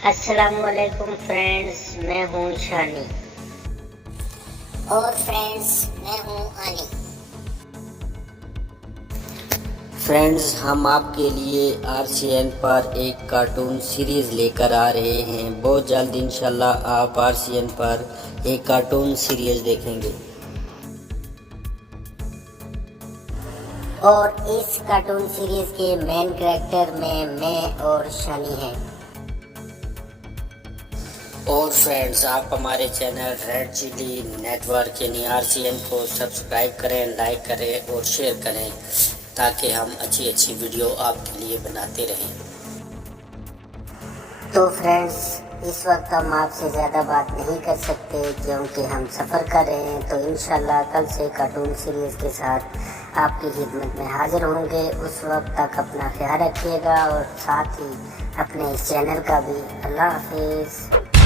अस्सलामुअलैकुम फ्रेंड्स, मैं हूँ शानी। और फ्रेंड्स, मैं हूँ आनी। फ्रेंड्स, हम आपके लिए RCN पर एक कार्टून सीरीज़ लेकर आ रहे हैं। बहुत जल्द इंशाल्लाह आप RCN पर एक कार्टून सीरीज़ देखेंगे। और इस कार्टून सीरीज के मेन कैरेक्टर में मैं और शानी हैं। और फ्रेंड्स, आप हमारे चैनल रेड चिली नेटवर्क यानी RCN को सब्सक्राइब करें, लाइक करें और शेयर करें ताकि हम अच्छी अच्छी वीडियो आपके लिए बनाते रहें। तो फ्रेंड्स, इस वक्त हम आपसे ज़्यादा बात नहीं कर सकते क्योंकि हम सफ़र कर रहे हैं। तो इंशाल्लाह कल से कार्टून सीरीज़ के साथ आपकी खिदमत में हाजिर होंगे। उस वक्त तक अपना ख्याल रखिएगा और साथ ही अपने इस चैनल का भी। अल्लाह हाफिज़।